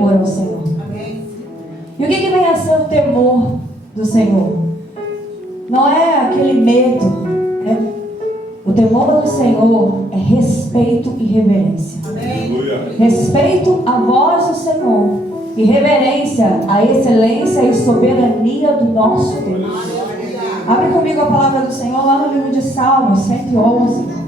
temor ao Senhor. E o que vem a ser o temor do Senhor? Não é aquele medo, né? O temor do Senhor é respeito e reverência. Respeito à voz do Senhor e reverência à excelência e soberania do nosso Deus. Abre comigo a palavra do Senhor lá no livro de Salmos 111.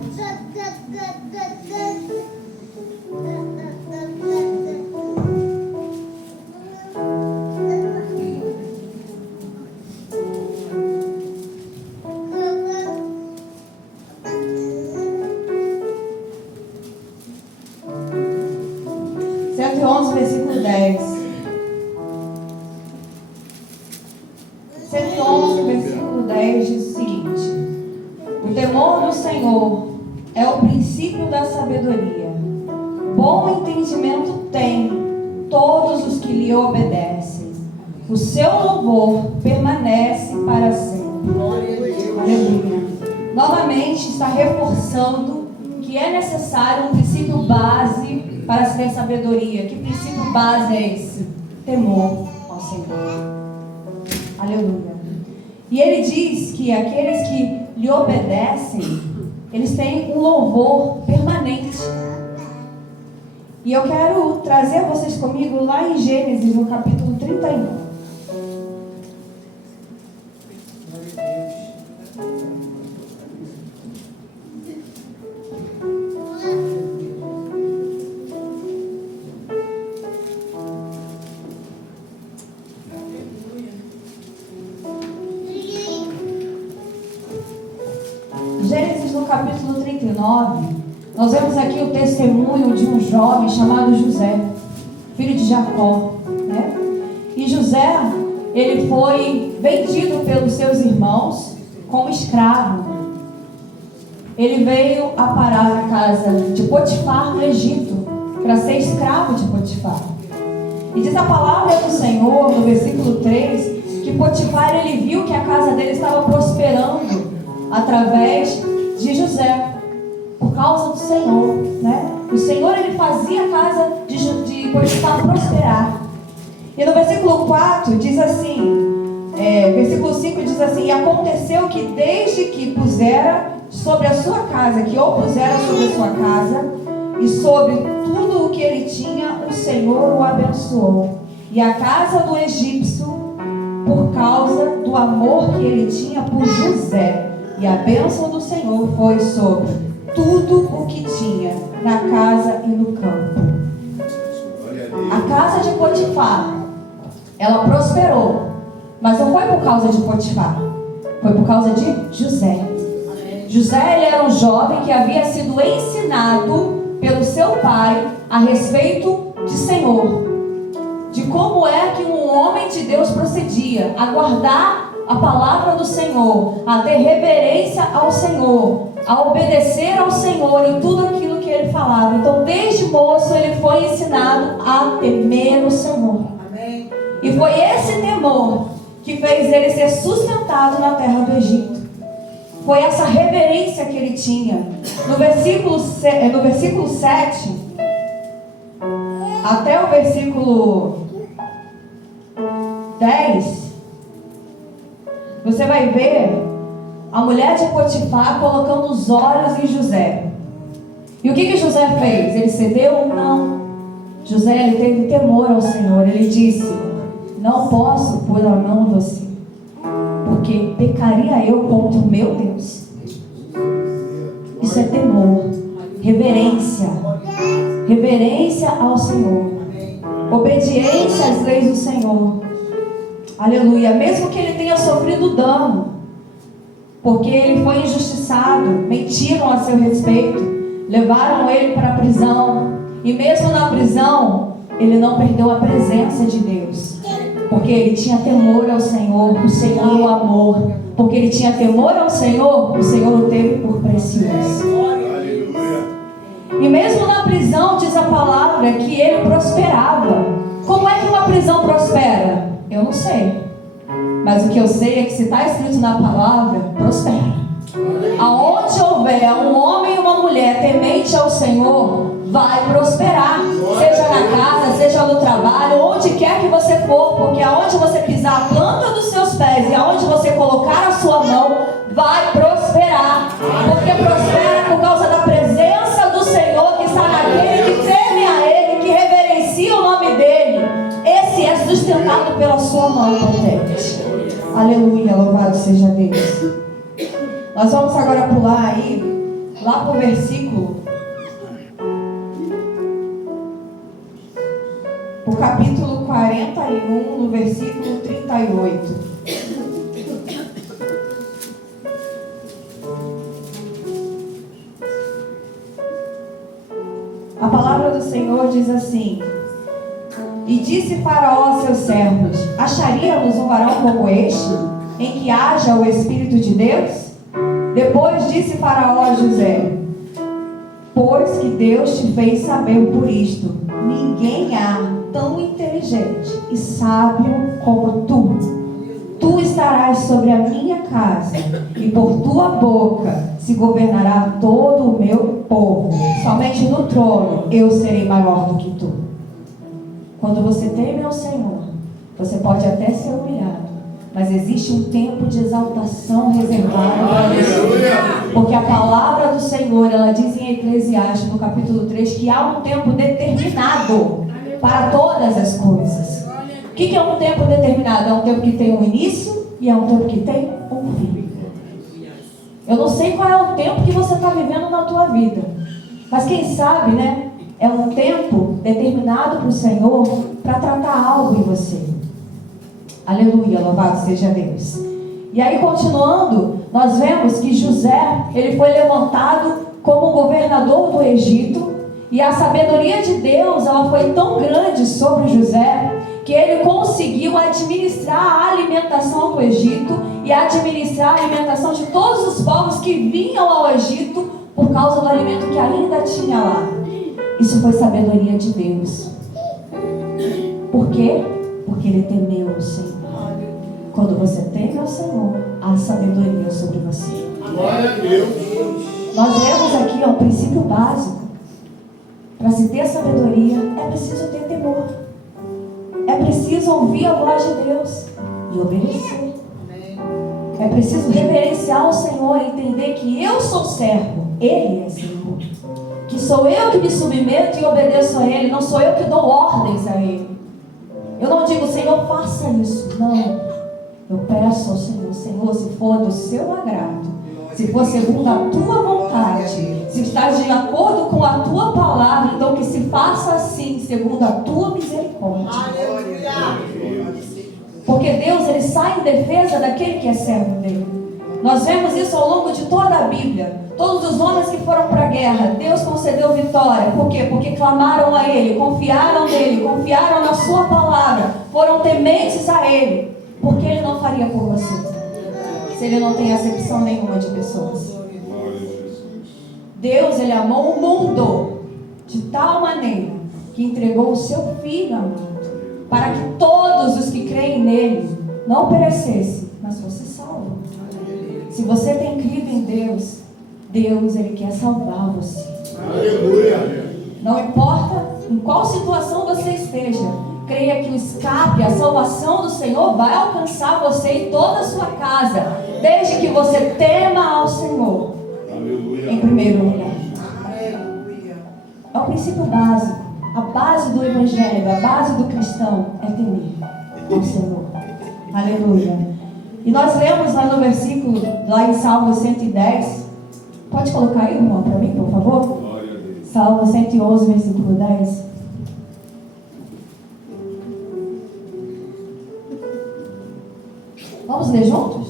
Versículo 10. 111, versículo 10 diz o seguinte: o temor do Senhor é o princípio da sabedoria. Bom entendimento tem todos os que lhe obedecem. O seu louvor permanece para sempre. Aleluia. Novamente está reforçando que é necessário um princípio base para se ter sabedoria. Que princípio base é esse? Temor ao Senhor. Aleluia. E ele diz que aqueles que lhe obedecem, eles têm um louvor permanente. E eu quero trazer vocês comigo lá em Gênesis, no capítulo 31. Gênesis no capítulo 39, nós vemos aqui o testemunho de um jovem chamado José, filho de Jacó, né? E José, ele foi vendido pelos seus irmãos como escravo. Ele veio a parar na casa de Potifar no Egito, para ser escravo de Potifar. E diz a palavra do Senhor, no versículo 3, que Potifar, ele viu que a casa dele estava prosperando através de José, por causa do Senhor, né? O Senhor, ele fazia a casa de Potifar prosperar. E no versículo 4 diz assim, versículo 5 diz assim: e aconteceu que desde que pusera sobre a sua casa, que ou pusera sobre a sua casa e sobre tudo o que ele tinha, o Senhor o abençoou. E a casa do egípcio, por causa do amor que ele tinha por José. E a bênção do Senhor foi sobre tudo o que tinha na casa e no campo. A casa de Potifar, ela prosperou, mas não foi por causa de Potifar, foi por causa de José. José, ele era um jovem que havia sido ensinado pelo seu pai a respeito de Senhor, de como é que um homem de Deus procedia, a guardar a palavra do Senhor, a ter reverência ao Senhor, a obedecer ao Senhor em tudo aquilo que ele falava. Então, desde moço, ele foi ensinado a temer o Senhor. Amém. E foi esse temor que fez ele ser sustentado na terra do Egito. Foi essa reverência que ele tinha. No versículo 7 até o versículo 10, você vai ver a mulher de Potifar colocando os olhos em José. E o que José fez? Ele cedeu? Não. José, ele teve temor ao Senhor. Ele disse: não posso pôr a mão em você, porque pecaria eu contra o meu Deus. Isso é temor, reverência. Reverência ao Senhor, obediência às leis do Senhor. Aleluia. Mesmo que ele tenha sofrido dano, porque ele foi injustiçado, mentiram a seu respeito, levaram ele para a prisão, e mesmo na prisão ele não perdeu a presença de Deus, porque ele tinha temor ao Senhor. O Senhor o amou. Porque ele tinha temor ao Senhor, o Senhor o teve por precioso. E mesmo na prisão, diz a palavra que ele prosperava. Como é que uma prisão prospera? Eu não sei. Mas o que eu sei é que se está escrito na palavra, prospera. Aonde houver um homem e uma mulher temente ao Senhor, vai prosperar. Seja na casa, seja no trabalho, trabalho, onde quer que você for, porque aonde você pisar a planta dos seus pés e aonde você colocar a sua mão, vai prosperar. Porque prospera por causa da presença do Senhor que está naquele que teme a Ele, que reverencia o nome dEle. Esse é sustentado pela sua mão potente. Aleluia, louvado seja Deus. Nós vamos agora pular aí, lá para o versículo, o capítulo 41, no versículo 38. A palavra do Senhor diz assim: E disse Faraó aos seus servos: Acharíamos um varão como este, em que haja o Espírito de Deus? Depois disse Faraó a José: Pois que Deus te fez saber por isto, ninguém há tão inteligente e sábio como tu. Tu estarás sobre a minha casa, e por tua boca se governará todo o meu povo. Somente no trono eu serei maior do que tu. Quando você teme ao Senhor, você pode até ser humilhado, mas existe um tempo de exaltação reservado para você. Porque a palavra do Senhor, ela diz em Eclesiastes, no capítulo 3, que há um tempo determinado para todas as coisas. O que é um tempo determinado? É um tempo que tem um início e é um tempo que tem um fim. Eu não sei qual é o tempo que você está vivendo na tua vida, mas quem sabe, né? É um tempo determinado para o Senhor para tratar algo em você. Aleluia, louvado seja Deus. E aí, continuando, nós vemos que José, ele foi levantado como governador do Egito, e a sabedoria de Deus, ela foi tão grande sobre José, que ele conseguiu administrar a alimentação do Egito e administrar a alimentação de todos os povos que vinham ao Egito por causa do alimento que ainda tinha lá. Isso foi sabedoria de Deus. Por quê? Porque ele temeu o Senhor. Quando você teme ao Senhor, há sabedoria sobre você. Glória a Deus. Nós vemos aqui um princípio básico. Para se ter sabedoria, é preciso ter temor. É preciso ouvir a voz de Deus e obedecer. É preciso reverenciar o Senhor e entender que eu sou servo, Ele é Senhor. Que sou eu que me submeto e obedeço a Ele, não sou eu que dou ordens a Ele. Eu não digo, Senhor, faça isso. Não. Eu peço ao Senhor, Senhor, se for do seu agrado, se for segundo a tua vontade, se está de acordo com a tua palavra, então que se faça assim, segundo a tua misericórdia. Porque Deus, Ele sai em defesa daquele que é servo dele. Nós vemos isso ao longo de toda a Bíblia. Todos os homens que foram para a guerra, Deus concedeu vitória. Por quê? Porque clamaram a Ele, confiaram nele, confiaram na sua palavra, foram tementes a Ele. Porque Ele não faria por você, se Ele não tem acepção nenhuma de pessoas. Deus, Ele amou o mundo de tal maneira que entregou o seu Filho amado, para que todos os que creem nele não perecessem, mas fossem salvos. Se você tem crido em Deus, Deus, Ele quer salvar você. Aleluia. Não importa em qual situação você esteja, creia que o escape, a salvação do Senhor vai alcançar você e toda a sua casa, desde que você tema ao Senhor. Aleluia. Em primeiro lugar. Aleluia. É o princípio básico, a base do Evangelho, a base do cristão é temer ao Senhor. Aleluia. E nós lemos lá no versículo, lá em Salmo 110, pode colocar aí, irmão, para mim, por favor? Salmo 111, versículo 10. Vamos ler juntos?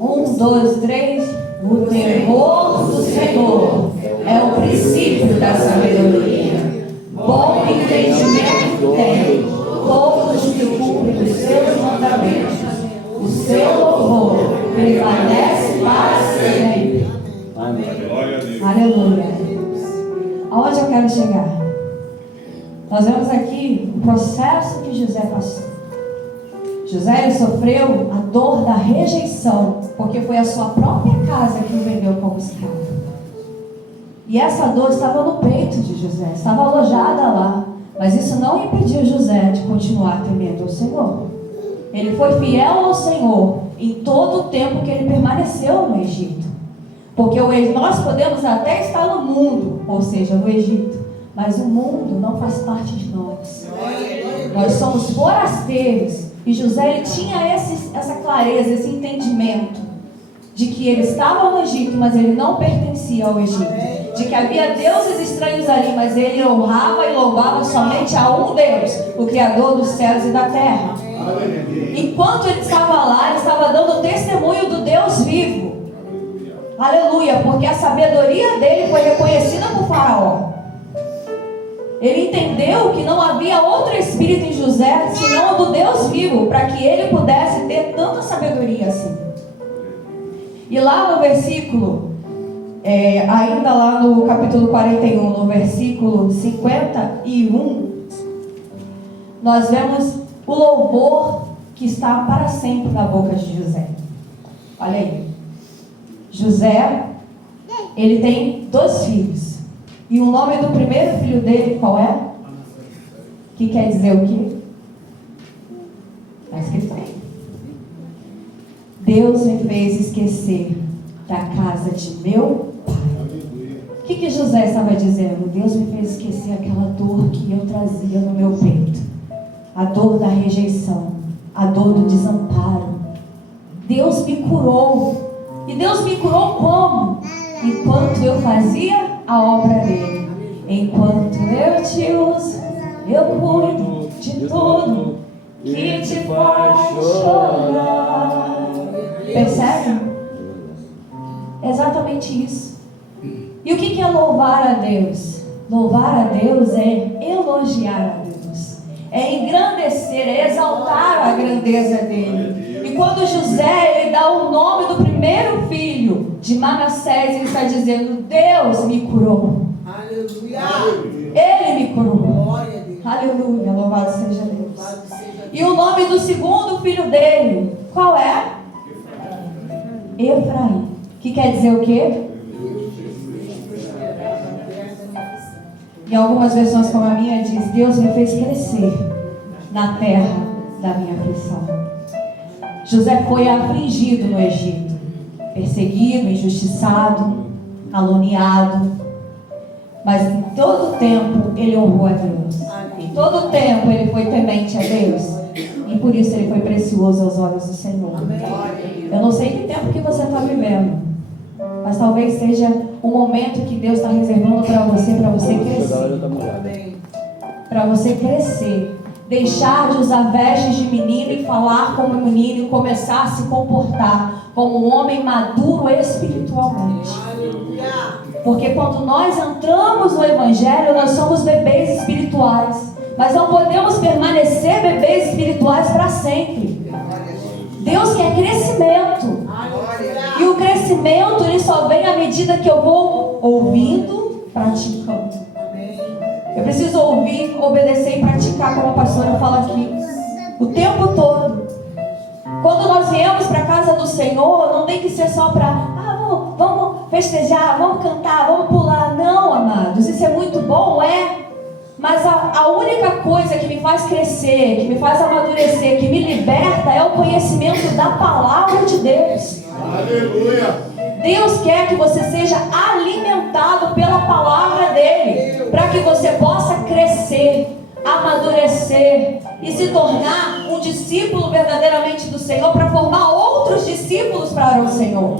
1, 2, 3. O temor do Senhor é o princípio da sabedoria. Bom entendimento tem todos que cumprem os seus mandamentos. O seu louvor permanece para sempre. Amém. Aleluia. Aonde eu quero chegar? Nós vemos aqui o processo que José passou. José, ele sofreu a dor da rejeição, porque foi a sua própria casa que o vendeu como escravo. E essa dor estava no peito de José, estava alojada lá. Mas isso não impediu José de continuar temendo ao Senhor. Ele foi fiel ao Senhor em todo o tempo que ele permaneceu no Egito. Porque nós podemos até estar no mundo, ou seja, no Egito, mas o mundo não faz parte de nós. Nós somos forasteiros. E José, ele tinha essa clareza, esse entendimento de que ele estava no Egito, mas ele não pertencia ao Egito. De que havia deuses estranhos ali, mas ele honrava e louvava somente a um Deus, o Criador dos céus e da terra. Enquanto ele estava lá, ele estava dando testemunho do Deus vivo. Aleluia, porque a sabedoria dele foi reconhecida por Faraó. Ele entendeu que não havia outro espírito em José, senão o do Deus vivo, para que ele pudesse ter tanta sabedoria assim. E lá no versículo, ainda lá no capítulo 41, no versículo 51, nós vemos o louvor que está para sempre na boca de José. Olha aí. José, ele tem 2 filhos. E o nome do primeiro filho dele, qual é? Que quer dizer o quê? Está escrito aí. Deus me fez esquecer da casa de meu pai. O que José estava dizendo? Deus me fez esquecer aquela dor que eu trazia no meu peito. A dor da rejeição. A dor do desamparo. Deus me curou. E Deus me curou como? Enquanto eu fazia a obra dele. Enquanto eu te uso, eu cuido de tudo que te faz chorar. Percebe? Exatamente isso. E o que é louvar a Deus? Louvar a Deus é elogiar a Deus, é engrandecer, é exaltar a grandeza dele. E quando José, ele dá o nome do primeiro filho de Manassés, ele está dizendo: Deus me curou. Aleluia. Ele me curou. Glória a Deus. Aleluia, louvado seja Deus. E o nome do segundo filho dele, qual é? Efraim. Que quer dizer o quê? Em algumas versões como a minha diz: Deus me fez crescer na terra da minha aflição. José foi afligido no Egito, perseguido, injustiçado, caluniado, mas em todo o tempo ele honrou a Deus. Em todo o tempo ele foi temente a Deus, e por isso ele foi precioso aos olhos do Senhor. Eu não sei que tempo que você está vivendo, mas talvez seja um momento que Deus está reservando para você crescer. Para você crescer. Deixar de usar vestes de menino e falar como menino e começar a se comportar como um homem maduro espiritualmente. Porque quando nós entramos no Evangelho, nós somos bebês espirituais. Mas não podemos permanecer bebês espirituais para sempre. Deus quer crescimento. E o crescimento, ele só vem à medida que eu vou ouvindo, praticando. Eu preciso ouvir, obedecer e praticar, como a pastora fala aqui, o tempo todo. Quando nós viemos para a casa do Senhor, não tem que ser só para vamos festejar, vamos cantar, vamos pular. Não, amados, isso é muito bom, mas a única coisa que me faz crescer, que me faz amadurecer, que me liberta é o conhecimento da palavra de Deus. Aleluia! Deus quer que você seja alimentado pela palavra dele, para que você possa crescer, amadurecer e se tornar um discípulo verdadeiramente do Senhor, para formar outros discípulos para o Senhor.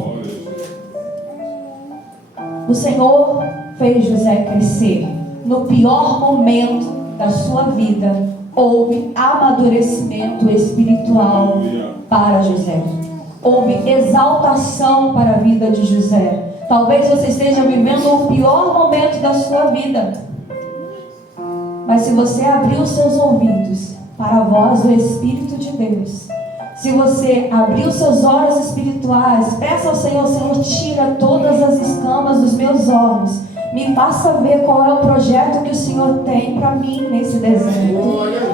O Senhor fez José crescer. No pior momento da sua vida, houve amadurecimento espiritual para José. Houve exaltação para a vida de José. Talvez você esteja vivendo o pior momento da sua vida, mas se você abrir os seus ouvidos para a voz do Espírito de Deus, se você abrir os seus olhos espirituais, peça ao Senhor: Senhor, tira todas as escamas dos meus olhos, me faça ver qual é o projeto que o Senhor tem para mim nesse deserto.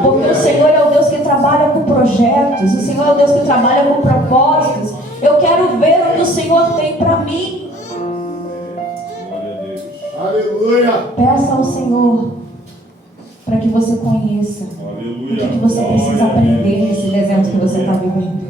Porque o Senhor é o Deus que trabalha com projetos, o Senhor é o Deus que trabalha com propósitos. Eu quero ver o que o Senhor tem para mim. Aleluia. Peça ao Senhor para que você conheça o que você precisa aprender nesse deserto que você está vivendo,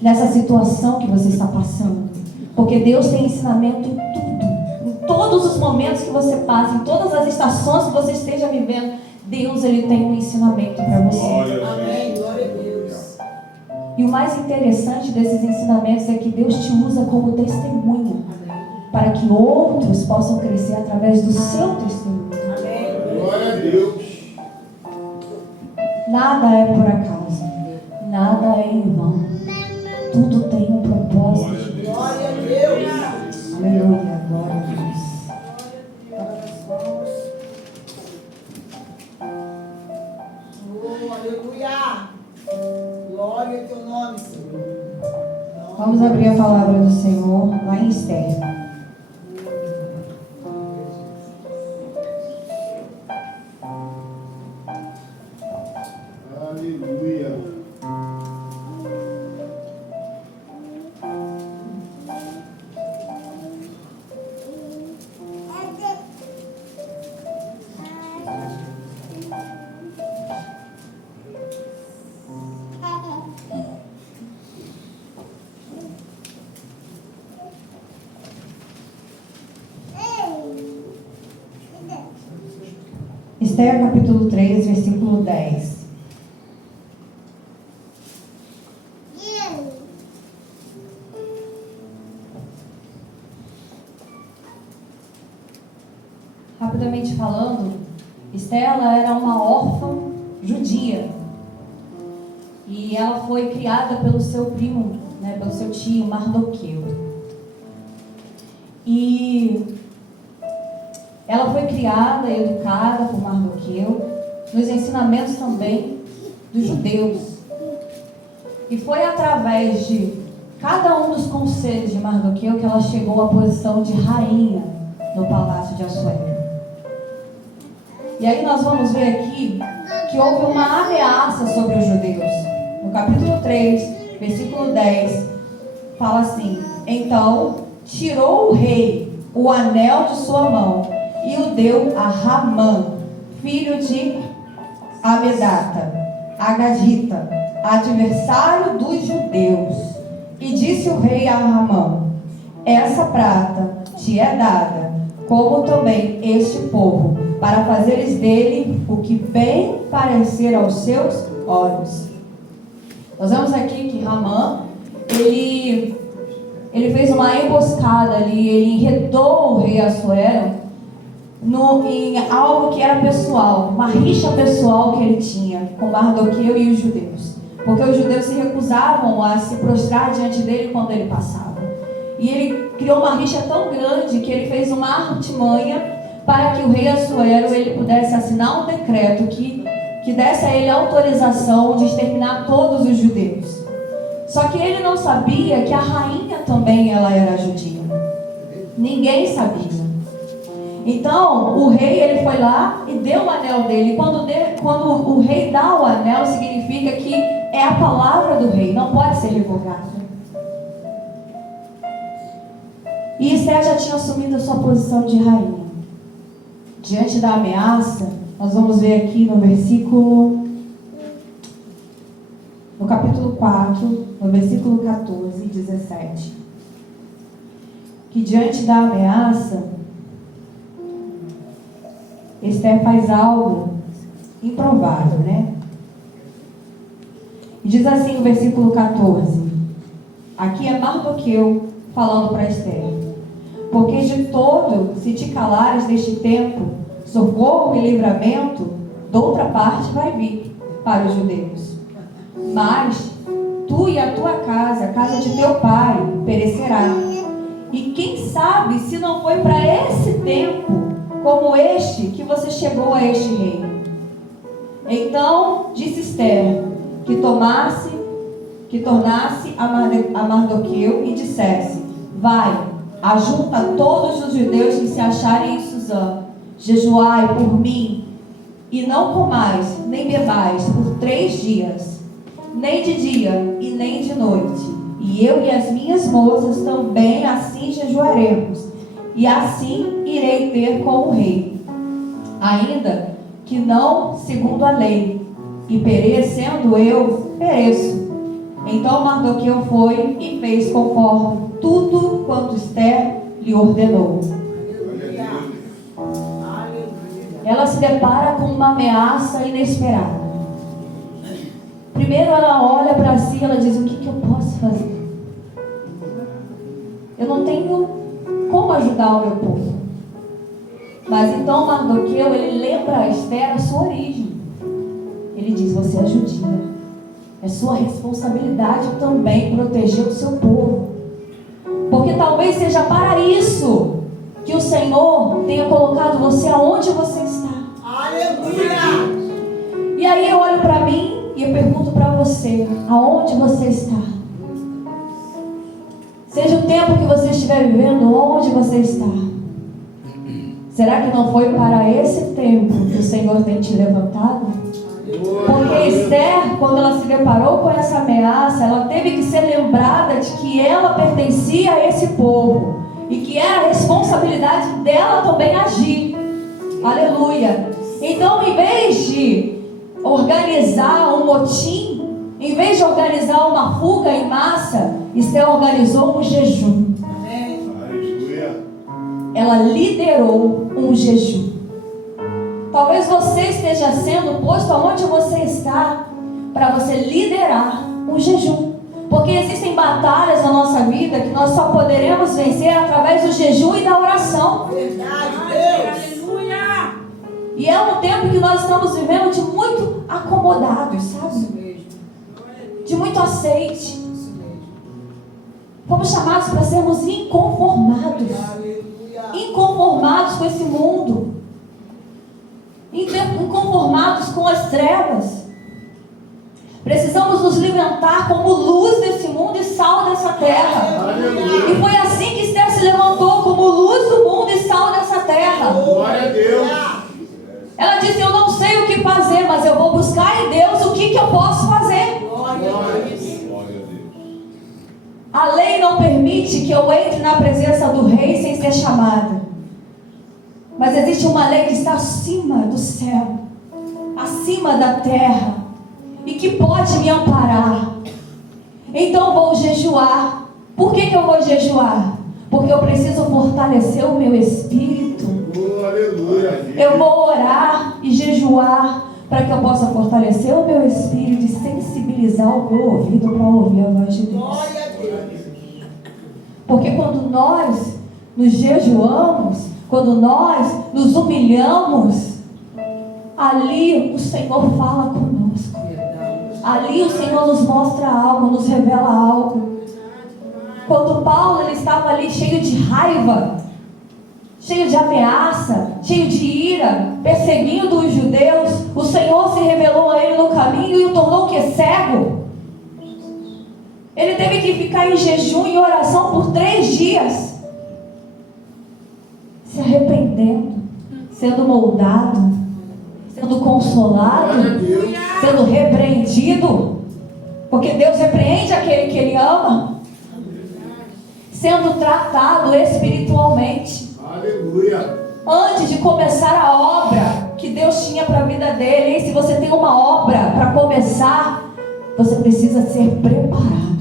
nessa situação que você está passando. Porque Deus tem ensinamento em tudo, em todos os momentos que você passa, em todas as estações que você esteja vivendo. Deus, Ele tem um ensinamento para você. Amém. Glória a Deus. E o mais interessante desses ensinamentos é que Deus te usa como testemunha, para que outros possam crescer através do seu testemunho. Amém. Glória a Deus. Nada é por acaso, nada é em vão. Tudo tem um propósito. Glória a Deus. Aleluia, glória a Deus. Oh, aleluia. Glória ao teu nome, Senhor. Vamos abrir a palavra do Senhor lá em Esther. Aleluia. Esther capítulo 3, versículo 10. Rapidamente falando, Esther ela era uma órfã judia. E ela foi criada pelo seu primo, né, pelo seu tio Mardoqueu. E ela foi criada e educada por Mardoqueu, nos ensinamentos também dos judeus. E foi através de cada um dos conselhos de Mardoqueu que ela chegou à posição de rainha no palácio de Assuero. E aí nós vamos ver aqui que houve uma ameaça sobre os judeus. No capítulo 3, versículo 10, fala assim: então tirou o rei o anel de sua mão e o deu a Ramã, filho de Amedata, Agadita, adversário dos judeus. E disse o rei a Ramã: essa prata te é dada, como também este povo, para fazeres dele o que bem parecer aos seus olhos. Nós vemos aqui que Ramã, ele fez uma emboscada ali, ele enredou o rei Assuero em algo que era pessoal, uma rixa pessoal que ele tinha com Mardoqueu e os judeus. Porque os judeus se recusavam a se prostrar diante dele quando ele passava. E ele criou uma rixa tão grande que ele fez uma artimanha para que o rei Assuero ele pudesse assinar um decreto que desse a ele autorização de exterminar todos os judeus. Só que ele não sabia que a rainha também ela era judia. Ninguém sabia. Então, o rei ele foi lá e deu o anel dele. Quando o rei dá o anel, significa que é a palavra do rei, não pode ser revogada. E Esther já tinha assumido a sua posição de rainha. Diante da ameaça, nós vamos ver aqui no capítulo 4, no versículo 14 e 17, que diante da ameaça, Esther faz algo improvável, né? E diz assim o versículo 14, aqui é Mardoqueu falando para Esther: porque de todo, se te calares neste tempo, socorro e livramento, de outra parte vai vir para os judeus. Mas tu e a tua casa, a casa de teu pai, perecerá. E quem sabe se não foi para esse tempo, como este, que você chegou a este reino. Então disse Esther, que tornasse a Mardoqueu e dissesse: vai, ajunta todos os judeus que se acharem em Suzã, jejuai por mim, e não comais, nem bebais por 3 dias, nem de dia e nem de noite. E eu e as minhas moças também assim jejuaremos, e assim irei ter com o rei. Ainda que não segundo a lei, e perecendo eu, pereço. Então Mardoqueu foi e fez conforme tudo quanto Esther lhe ordenou. Ela se depara com uma ameaça inesperada. Primeiro ela olha para si e ela diz: o que eu posso fazer? Eu não tenho como ajudar o meu povo. Mas então Mardoqueu, ele lembra a Esther a sua origem. Ele diz: você é judia, é sua responsabilidade também proteger o seu povo, porque talvez seja para isso que o Senhor tenha colocado você aonde você está. Aleluia! E aí eu olho para mim e eu pergunto para você: aonde você está? Seja o tempo que você estiver vivendo, onde você está? Será que não foi para esse tempo que o Senhor tem te levantado? Porque Esther, quando ela se deparou com essa ameaça, ela teve que ser lembrada de que ela pertencia a esse povo e que era a responsabilidade dela também agir. Aleluia! Então, em vez de organizar um motim, em vez de organizar uma fuga em massa, Esther organizou um jejum. Ela liderou um jejum. Talvez você esteja sendo posto aonde você está para você liderar um jejum. Porque existem batalhas na nossa vida que nós só poderemos vencer através do jejum e da oração. Verdade, Deus. Aleluia! E é um tempo que nós estamos vivendo de muito acomodados, sabe? De muito aceite. Fomos chamados para sermos inconformados. Inconformados com esse mundo. Inconformados com as trevas. Precisamos nos levantar como luz desse mundo e sal dessa terra. E foi assim que Esther se levantou como luz do mundo e sal dessa terra. Glória a Deus. Ela disse: eu não sei o que fazer, mas eu vou buscar em Deus o que eu posso fazer. Glória a Deus. A lei não permite que eu entre na presença do rei sem ser chamada. Mas existe uma lei que está acima do céu, acima da terra, e que pode me amparar. Então eu vou jejuar. Por que eu vou jejuar? Porque eu preciso fortalecer o meu espírito. Aleluia. Eu vou orar e jejuar para que eu possa fortalecer o meu espírito e sensibilizar o meu ouvido para ouvir a voz de Deus. Glória a Deus. Porque quando nós nos jejuamos, quando nós nos humilhamos, ali o Senhor fala conosco. Ali o Senhor nos mostra algo, nos revela algo. Quando Paulo ele estava ali cheio de raiva, cheio de ameaça, cheio de ira, perseguindo os judeus, o Senhor se revelou a ele no caminho e o tornou que cego. Ele teve que ficar em jejum e oração por 3 dias, se arrependendo, sendo moldado, sendo consolado, sendo repreendido, porque Deus repreende aquele que Ele ama, sendo tratado espiritualmente. Aleluia. Antes de começar a obra que Deus tinha para a vida dele. E se você tem uma obra para começar, você precisa ser preparado.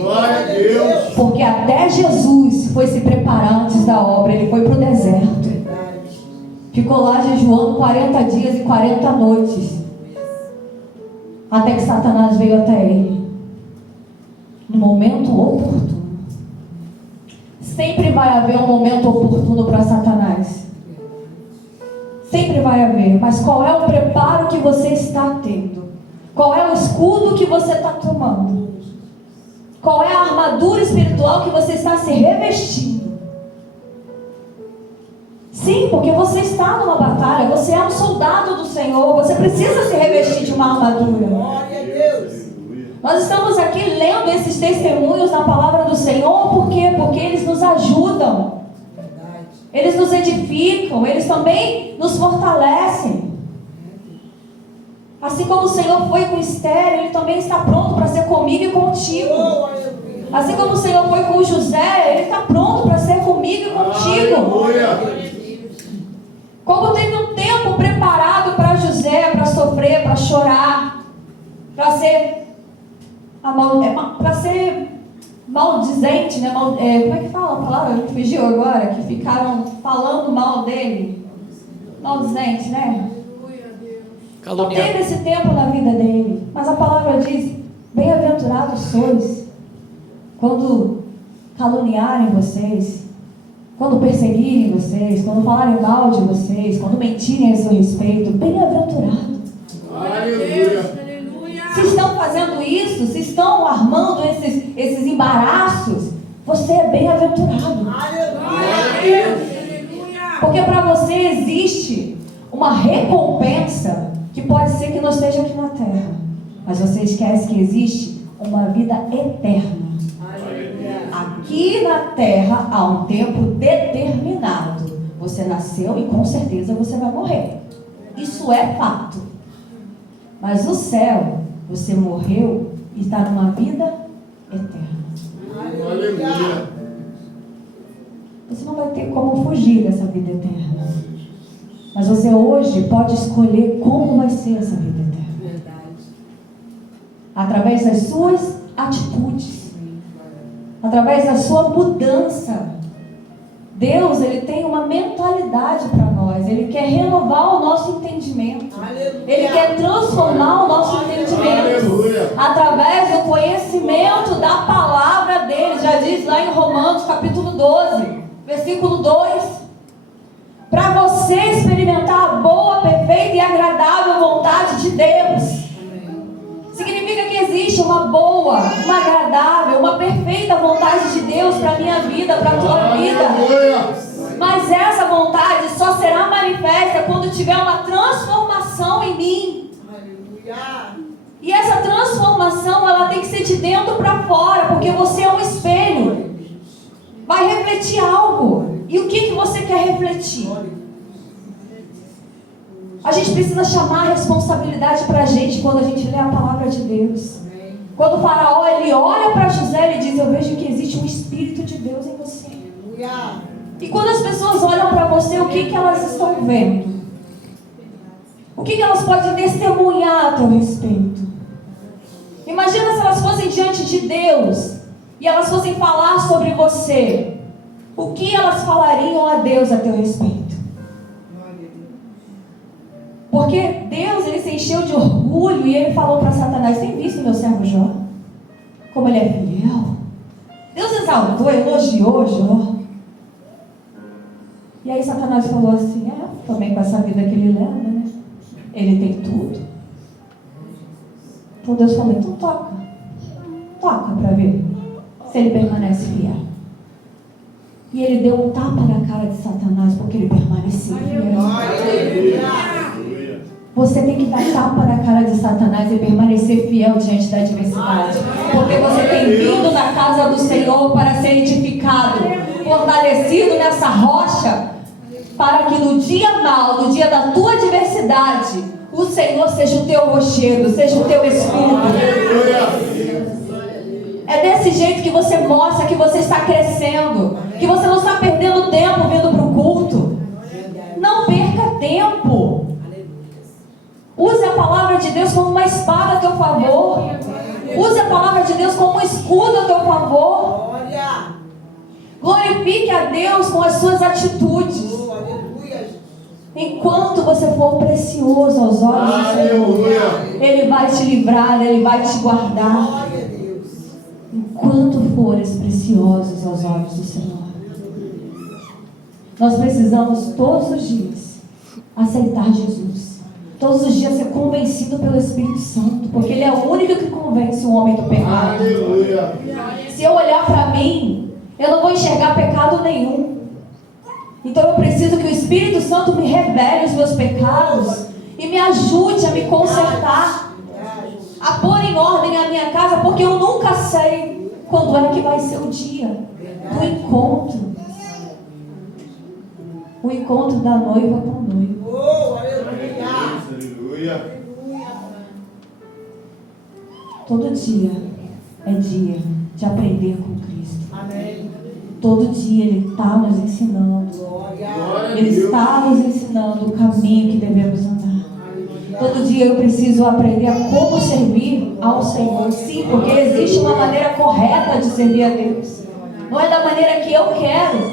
Glória a Deus. Porque até Jesus foi se preparar antes da obra. Ele foi para o deserto, ficou lá jejuando 40 dias e 40 noites, até que Satanás veio até ele no momento oportuno. Sempre vai haver um momento oportuno para Satanás. Sempre vai haver. Mas qual é o preparo que você está tendo? Qual é o escudo que você está tomando? Qual é a armadura espiritual que você está se revestindo? Sim, porque você está numa batalha. Você é um soldado do Senhor. Você precisa se revestir de uma armadura. Glória a Deus. Nós estamos aqui lendo esses testemunhos na palavra do Senhor. Por quê? Porque eles nos ajudam. Eles nos edificam. Eles também nos fortalecem. Assim como o Senhor foi com Esther, Ele também está pronto para ser comigo e contigo. Assim como o Senhor foi com José, Ele está pronto para ser comigo e contigo. Aleluia. Como teve um tempo preparado para sofrer, para chorar, para ser maldizente, né? Como é que fala a palavra? Me fugiu agora, que ficaram falando mal dele. Maldizente, né? Teve esse tempo na vida dele, mas a palavra diz: bem-aventurados sois quando caluniarem vocês, quando perseguirem vocês, quando falarem mal de vocês, quando mentirem a seu respeito. Bem-aventurado. Aleluia. Se estão fazendo isso, se estão armando esses embaraços, você é bem-aventurado. Porque para você existe uma recompensa que pode ser que não esteja aqui na terra, mas você esquece que existe uma vida eterna. Aqui na terra há um tempo determinado. Você nasceu e com certeza você vai morrer. Isso é fato. Mas no céu, você morreu e está numa vida eterna. Aleluia. Você não vai ter como fugir dessa vida eterna. Mas você hoje pode escolher como vai ser essa vida eterna. Através das suas atitudes. Através da sua mudança. Deus, Ele tem uma mentalidade para nós. Ele quer renovar o nosso entendimento. Ele quer transformar o nosso entendimento. Através do conhecimento da palavra dele. Já diz lá em Romanos capítulo 12, versículo 2. Para você experimentar a boa, perfeita e agradável vontade de Deus. Significa que existe uma boa, uma agradável, uma perfeita vontade de Deus para a minha vida, para a tua vida. Mas essa vontade só será manifesta quando tiver uma transformação em mim. E essa transformação, ela tem que ser de dentro para fora, porque você é um espelho. Vai refletir algo. E o que você quer refletir? A gente precisa chamar a responsabilidade para a gente quando a gente lê a palavra de Deus. Quando o faraó, ele olha para José e diz: eu vejo que existe um Espírito de Deus em você. E quando as pessoas olham para você, o que elas estão vendo? O que elas podem testemunhar a teu respeito? Imagina se elas fossem diante de Deus e elas fossem falar sobre você. O que elas falariam a Deus a teu respeito? Porque Deus, Ele se encheu de orgulho e Ele falou para Satanás: tem visto meu servo Jó? Como ele é fiel. Deus exaltou, elogiou Jó. E aí Satanás falou assim: também com essa vida que ele leva, né? Ele tem tudo. Então Deus falou: então toca para ver se ele permanece fiel. E ele deu um tapa na cara de Satanás porque ele permaneceu fiel. Você tem que dar tapa na cara de Satanás e permanecer fiel diante da adversidade. Porque você tem vindo na casa do Senhor para ser edificado, fortalecido nessa rocha, para que no dia mau, no dia da tua adversidade, o Senhor seja o teu rochedo, seja o teu escudo. É desse jeito que você mostra que você está crescendo, que você não está perdendo tempo vindo para o culto. Não perca tempo. Use a palavra de Deus como uma espada a teu favor. Use a palavra de Deus como um escudo a teu favor. Glorifique a Deus com as suas atitudes. Enquanto você for precioso aos olhos do Senhor, Ele vai te livrar, Ele vai te guardar. Enquanto fores preciosos aos olhos do Senhor. Nós precisamos todos os dias aceitar Jesus. Todos os dias ser convencido pelo Espírito Santo, porque Ele é o único que convence o homem do pecado. Aleluia. Se eu olhar para mim, eu não vou enxergar pecado nenhum. Então eu preciso que o Espírito Santo me revele os meus pecados e me ajude a me consertar, a pôr em ordem a minha casa, porque eu nunca sei quando é que vai ser o dia do encontro. O encontro da noiva com o noivo. Aleluia. Todo dia é dia de aprender com Cristo. Todo dia Ele está nos ensinando. Ele está nos ensinando o caminho que devemos andar. Todo dia eu preciso aprender a como servir ao Senhor. Sim, porque existe uma maneira correta de servir a Deus. Não é da maneira que eu quero,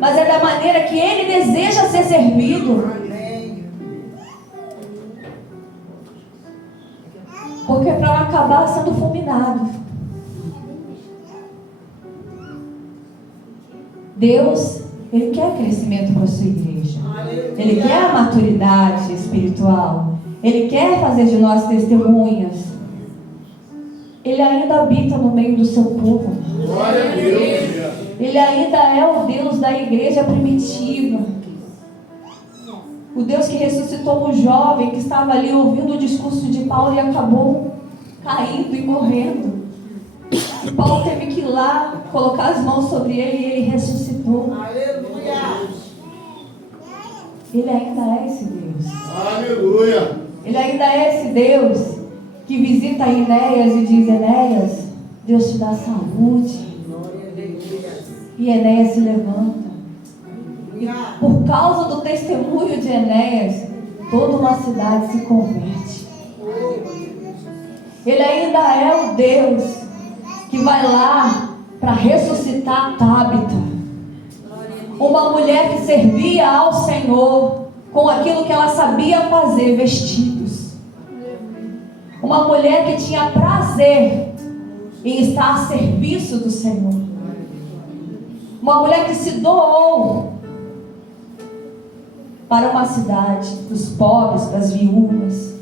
mas é da maneira que Ele deseja ser servido. Porque para não acabar sendo fulminado. Deus, Ele quer crescimento para a sua igreja. Ele quer a maturidade espiritual. Ele quer fazer de nós testemunhas. Ele ainda habita no meio do seu povo. Glória a Deus. Ele ainda é o Deus da igreja primitiva. O Deus que ressuscitou um jovem que estava ali ouvindo o discurso de Paulo e acabou caindo e morrendo. E Paulo teve que ir lá, colocar as mãos sobre ele e ele ressuscitou. Aleluia. Ele ainda é esse Deus. Aleluia. Ele ainda é esse Deus que visita Enéas e diz: Enéas, Deus te dá saúde. E Enéas se levanta. E por causa do testemunho de Enéas, toda uma cidade se converte. Ele ainda é o Deus que vai lá para ressuscitar Tábita, uma mulher que servia ao Senhor com aquilo que ela sabia fazer, vestidos. Uma mulher que tinha prazer em estar a serviço do Senhor. Uma mulher que se doou para uma cidade dos pobres, das viúvas,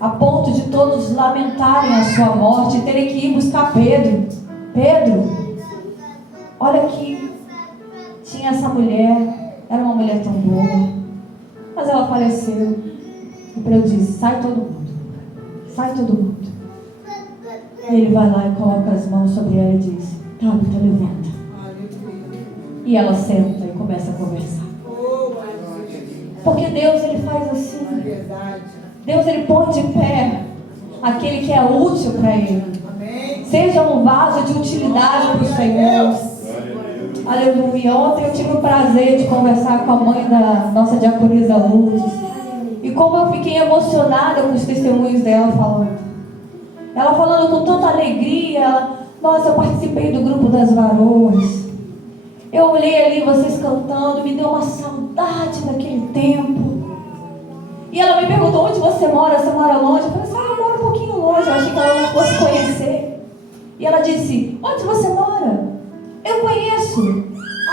a ponto de todos lamentarem a sua morte e terem que ir buscar Pedro. Pedro, olha aqui, tinha essa mulher, era uma mulher tão boa, mas ela faleceu. E Pedro disse: sai todo mundo, sai todo mundo. E ele vai lá e coloca as mãos sobre ela e diz: Tábita, levanta. E ela senta e começa a conversar. Porque Deus, Ele faz assim. Deus, Ele põe de pé aquele que é útil para Ele. Seja um vaso de utilidade para o Senhor. Aleluia. Ontem eu tive o prazer de conversar com a mãe da nossa diaconisa Lourdes. E como eu fiquei emocionada com os testemunhos dela falando. Ela falando com tanta alegria. Nossa, eu participei do grupo das varoas. Eu olhei ali vocês cantando, me deu uma saudade daquele tempo. E ela me perguntou: onde você mora? Você mora longe? Eu falei assim: eu moro um pouquinho longe. Eu achei que ela não fosse conhecer. E ela disse: onde você mora? Eu conheço.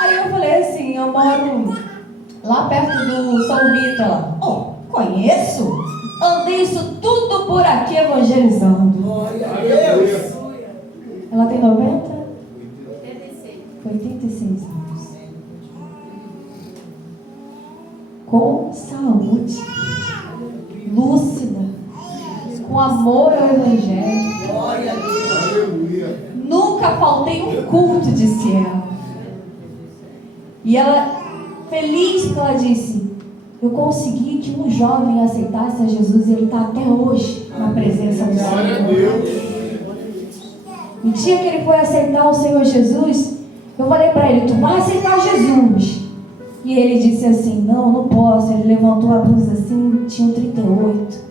Aí eu falei assim: eu moro lá perto do São Vito. Ela: oh, conheço? Andei isso tudo por aqui evangelizando. Glória a Deus. Ela tem 90? 86 anos. Com saúde, lúcida, com amor ao Evangelho. Glória a Deus. Aleluia. Nunca faltei um culto, disse ela. E ela, feliz, porque ela disse: eu consegui que um jovem aceitasse a Jesus e ele está até hoje na presença do Glória a Senhor. Deus. No dia que ele foi aceitar o Senhor Jesus, eu falei para ele: tu vai aceitar Jesus? E ele disse assim: não, não posso. Ele levantou a blusa assim, tinha 38.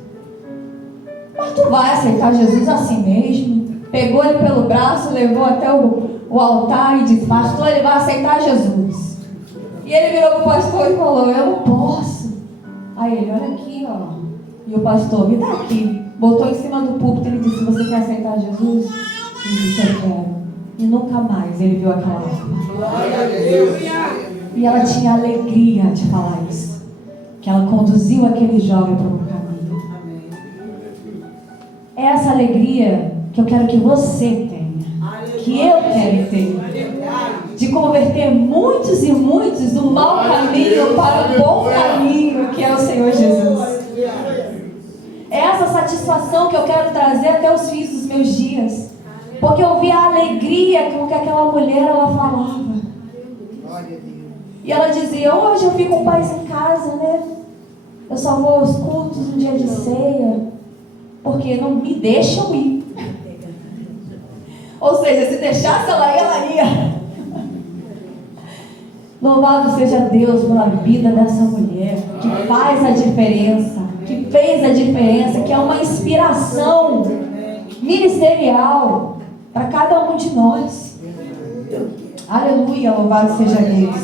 Mas tu vai aceitar Jesus assim mesmo? Pegou ele pelo braço, levou até o altar e disse: pastor, ele vai aceitar Jesus. E ele virou para o pastor e falou: eu não posso. Aí ele: olha aqui, ó. E o pastor: me dá aqui. Botou em cima do púlpito e ele disse: você quer aceitar Jesus? Ele disse: eu quero. E nunca mais ele viu aquela alma. Glória a Deus. E ela tinha alegria de falar isso. Que ela conduziu aquele jovem para um caminho. É essa alegria que eu quero que você tenha. Que eu quero ter. De converter muitos e muitos do mau caminho para o bom caminho, que é o Senhor Jesus. É essa satisfação que eu quero trazer até os fins dos meus dias. Porque eu vi a alegria com que aquela mulher ela falava. E ela dizia: hoje eu fico com paz em casa, né? Eu só vou aos cultos no dia de ceia, porque não me deixam ir. Ou seja, se deixasse ela ir, ela ia. Louvado seja Deus pela vida dessa mulher, que faz a diferença, que fez a diferença, que é uma inspiração ministerial para cada um de nós. Aleluia, louvado seja Deus.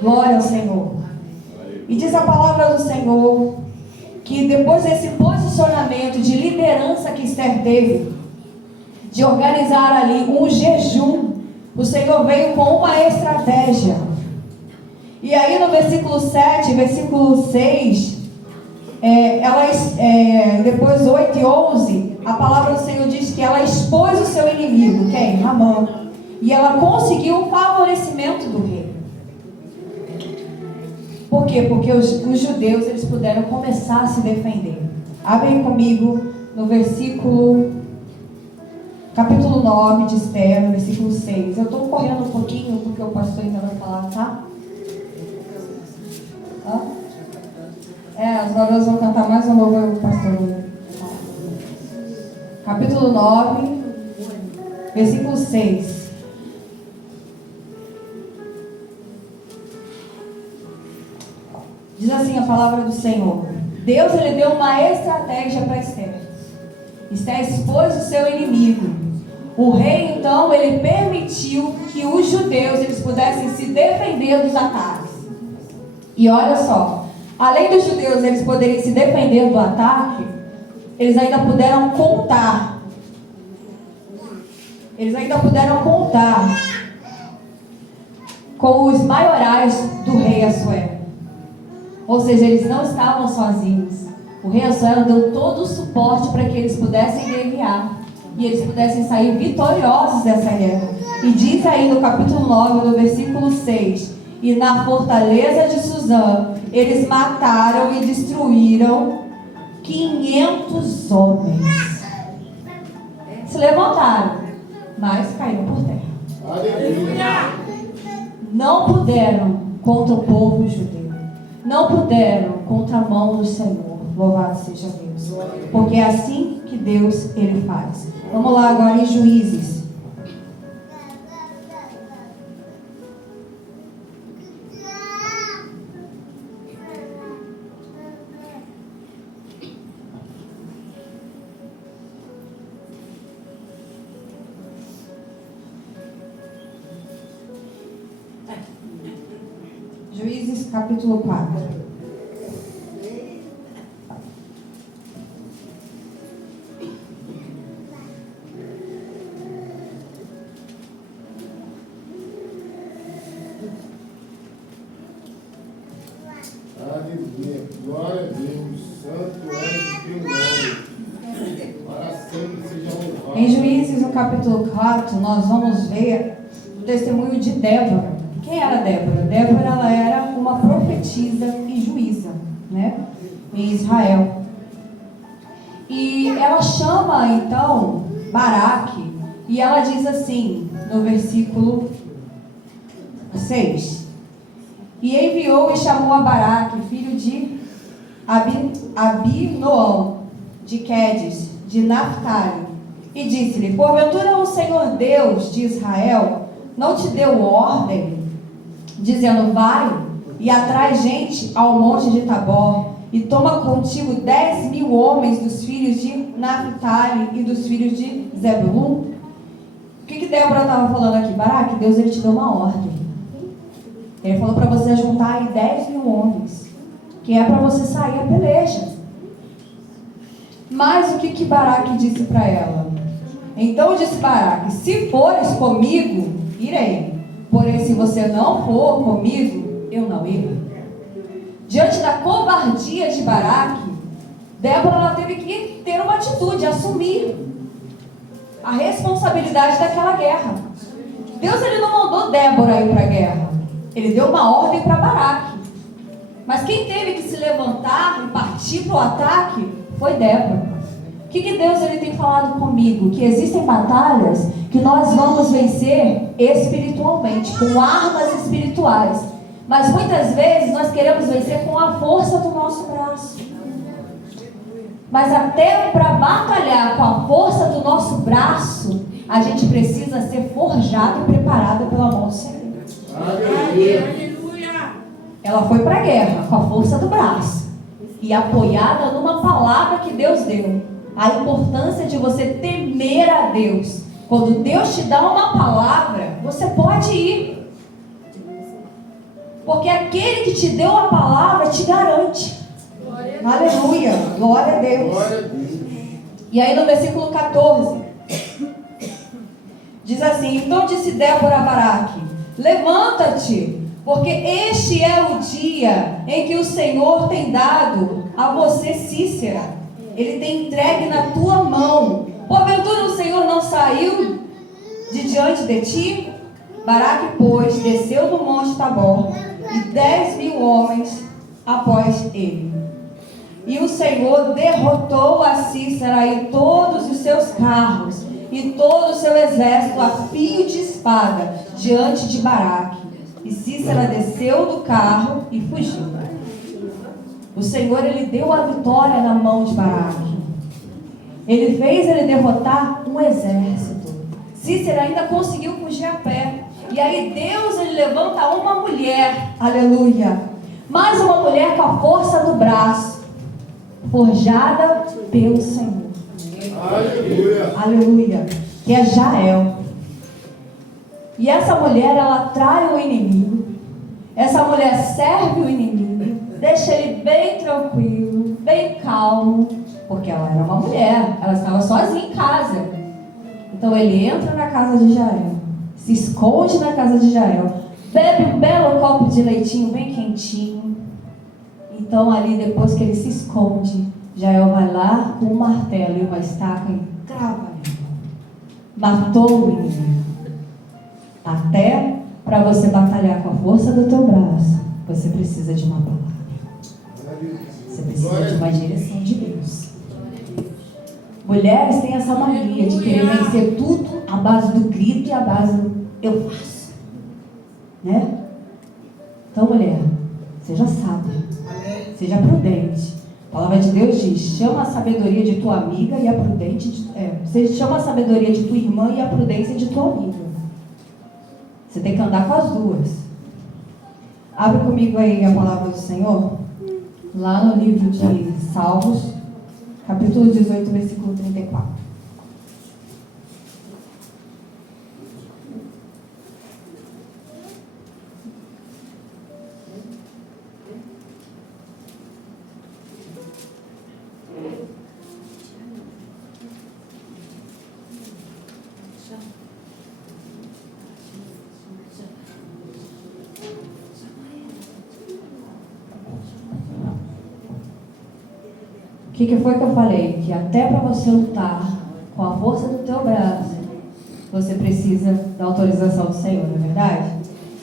Glória ao Senhor. E diz a palavra do Senhor que depois desse posicionamento de liderança que Esther teve, de organizar ali um jejum, o Senhor veio com uma estratégia. E aí no versículo 7, versículo 6, depois 8 e 11, a palavra do Senhor diz que ela expôs o seu inimigo, quem? Amã. E ela conseguiu o favorecimento do rei. Por quê? Porque os judeus, eles puderam começar a se defender. Abrem comigo no capítulo 9 de Esther, no versículo 6. Eu estou correndo um pouquinho porque o pastor ainda vai falar, tá? Os valores vão cantar mais um louvor, o pastor. Capítulo 9, versículo 6. Diz assim a palavra do Senhor. Deus, ele deu uma estratégia para Esther. Esther expôs o seu inimigo. O rei, então, ele permitiu que os judeus eles pudessem se defender dos ataques. E olha só, além dos judeus eles poderem se defender do ataque, eles ainda puderam contar. Com os maiorais do rei Assuero. Ou seja, eles não estavam sozinhos. O rei Assuero deu todo o suporte para que eles pudessem guerrear. E eles pudessem sair vitoriosos dessa guerra. E diz aí no capítulo 9, no versículo 6. E na fortaleza de Suzã, eles mataram e destruíram 500 homens. Se levantaram, mas caíram por terra. Aleluia. Não puderam contra o povo judeu. Não puderam contra a mão do Senhor. Louvado seja Deus. Porque é assim que Deus, ele faz. Vamos lá agora em Juízes. Juízes capítulo 4. Aleluia. Glória a Deus. Santo é o teu nome. Para sempre seja louvado. Em Juízes, no capítulo 4, nós vamos ver o testemunho de Débora. Quem era Débora? Débora, ela era uma profetisa e juíza, né? Em Israel. E ela chama, então, Baraque, e ela diz assim, no versículo 6. E enviou e chamou a Baraque, filho de Abinoão, de Quedes, de Naphtali, e disse-lhe: porventura o Senhor Deus de Israel não te deu ordem, dizendo: vai e atrai gente ao monte de Tabor, e toma contigo 10.000 homens dos filhos de Naphtali e dos filhos de Zebulun? O que Débora estava falando aqui? Baraque, Deus ele te deu uma ordem. Ele falou para você juntar aí 10.000 homens, que é para você sair a peleja. Mas o que Baraque disse para ela? Então disse Baraque: se fores comigo, irei. Porém, se você não for comigo, eu não irei. Diante da covardia de Baraque, Débora ela teve que ter uma atitude, assumir a responsabilidade daquela guerra. Deus ele não mandou Débora ir para a guerra. Ele deu uma ordem para Baraque. Mas quem teve que se levantar e partir para o ataque foi Débora. O que Deus ele tem falado comigo? Que existem batalhas que nós vamos vencer espiritualmente, com armas espirituais. Mas muitas vezes nós queremos vencer com a força do nosso braço. Mas até para batalhar com a força do nosso braço, a gente precisa ser forjado e preparado pela mão do Senhor. Aleluia. Ela foi para a guerra com a força do braço. e apoiada numa palavra que Deus deu. A importância de você temer a Deus. Quando Deus te dá uma palavra, você pode ir. Porque aquele que te deu a palavra te garante. Aleluia, glória a Deus. Glória a Deus. E aí no versículo 14, diz assim: então disse Débora a Baraque: levanta-te, porque este é o dia em que o Senhor tem dado a você Cícera. Ele tem entregue na tua mão. Porventura o Senhor não saiu de diante de ti? Baraque, pois, desceu do monte Tabor, e 10.000 homens após ele. E o Senhor derrotou a Cícera e todos os seus carros e todo o seu exército a fio de espada diante de Baraque. E Cícera desceu do carro e fugiu. O Senhor, ele deu a vitória na mão de Baraque. Ele fez ele derrotar um exército. Cícera ainda conseguiu fugir a pé. E aí Deus, ele levanta uma mulher, aleluia, mais uma mulher com a força do braço, forjada pelo Senhor. Aleluia. Aleluia. Que é Jael. E essa mulher, ela atrai o inimigo. Essa mulher serve o inimigo, deixa ele bem tranquilo, bem calmo, porque ela era uma mulher, ela estava sozinha em casa. Então ele entra na casa de Jael, se esconde na casa de Jael, bebe um belo copo de leitinho bem quentinho. Então ali, depois que ele se esconde, Jael vai lá com um martelo e uma estaca e crava nele. Matou o inimigo. Até para você batalhar com a força do teu braço, você precisa de uma palavra. Você precisa de uma direção de Deus. Mulheres têm essa mania de querer vencer tudo à base do grito e à base do eu faço. Né? Então, mulher, seja sábia. Seja prudente. A palavra de Deus diz: chama a sabedoria de tua amiga e a prudente chama a sabedoria de tua irmã e a prudência de tua amiga. Você tem que andar com as duas. Abre comigo aí a palavra do Senhor, lá no livro de Salmos, capítulo 18, versículo 34. O que foi que eu falei? Que até para você lutar com a força do teu braço, você precisa da autorização do Senhor, não é verdade?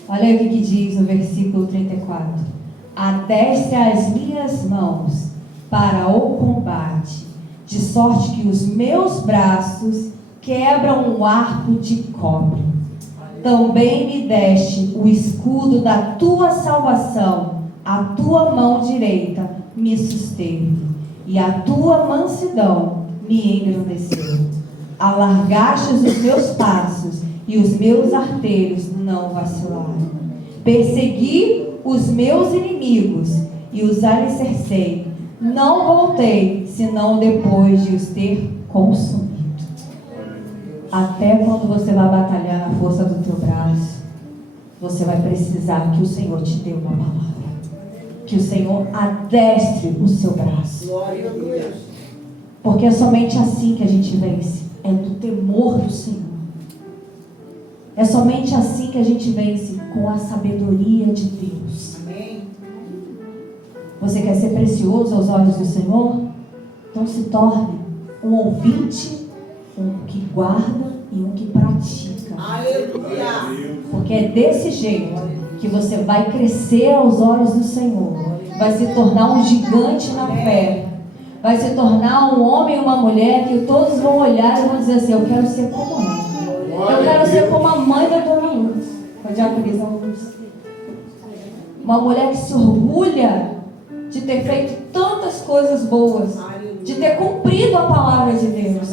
Olha aí o que diz no versículo 34. Adestre as minhas mãos para o combate, de sorte que os meus braços quebram um arco de cobre. Também me deste o escudo da tua salvação, a tua mão direita me susteve. E a tua mansidão me engrandeceu. Alargastes os meus passos, e os meus arteiros não vacilaram. Persegui os meus inimigos, e os alicercei. Não voltei, senão depois de os ter consumido. Até quando você vai batalhar na força do teu braço, você vai precisar que o Senhor te dê uma palavra. Que o Senhor adestre o seu braço. Glória a Deus. Porque é somente assim que a gente vence. É do temor do Senhor. É somente assim que a gente vence, com a sabedoria de Deus. Amém. Você quer ser precioso aos olhos do Senhor? Então se torne um ouvinte, um que guarda e um que pratica. Aleluia. Porque é desse jeito que você vai crescer aos olhos do Senhor, vai se tornar um gigante na fé, vai se tornar um homem e uma mulher que todos vão olhar e vão dizer assim: eu quero ser como ela, eu quero ser como a mãe da Dona Luz, a diaconisa Luz, uma mulher que se orgulha de ter feito tantas coisas boas, de ter cumprido a palavra de Deus,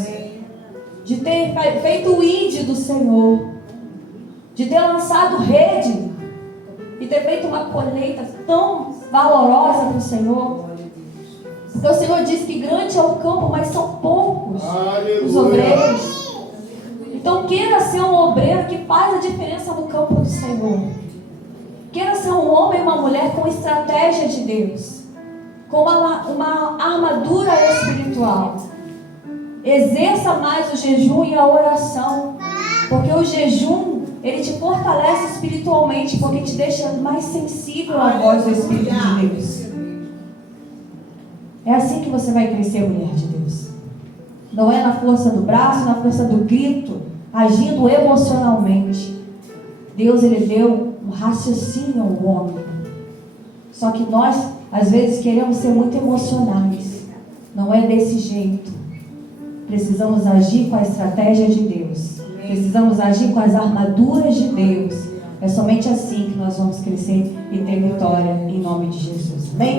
de ter feito o ID do Senhor, de ter lançado rede e ter feito uma colheita tão valorosa para o Senhor. Porque o Senhor diz que grande é o campo, mas são poucos os Aleluia. obreiros. Então queira ser um obreiro que faz a diferença no campo do Senhor. Queira ser um homem e uma mulher com estratégia de Deus, com uma armadura espiritual. Exerça mais o jejum e a oração, porque o jejum, ele te fortalece espiritualmente, porque te deixa mais sensível à voz do Espírito de Deus. É assim que você vai crescer, mulher de Deus. Não é na força do braço, na força do grito, agindo emocionalmente. Deus, ele deu um raciocínio ao homem. Só que nós, às vezes, queremos ser muito emocionais. Não é desse jeito. Precisamos agir com a estratégia de Deus. Precisamos agir com as armaduras de Deus. É somente assim que nós vamos crescer e ter vitória em nome de Jesus. Amém?